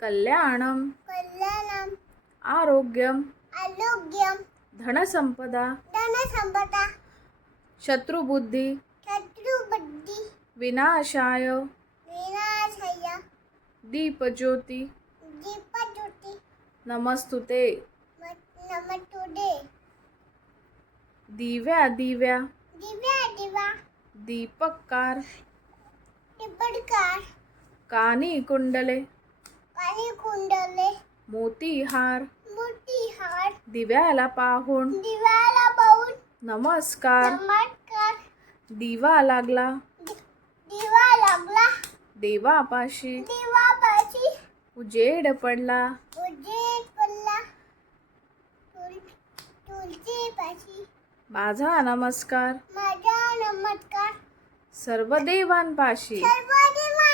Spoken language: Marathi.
कल्याणम कल्याणम आरोग्यम आरोग्यम धनसंपदा धनसंपदा शत्रुबुद्धी शत्रुबुद्धी विनाशाय विनाशाय दीपज्योती दीपज्योती नमस्तुते नमस्तुते दिव्या दिव्या दिव्या दीपककार टिपडकार कानी कुंडले काली कुंडले मोतीहार मोतीहार दिव्याला पाहून दिव्याला पाहून नमस्कार नमस्कार दिवा लागला दिवा लागला देवापाशी देवापाशी उजेड पडला उजेड पडला तुळशीपाशी माझा नमस्कार माझा नमस्कार सर्व देवांपाशी सर्व देवा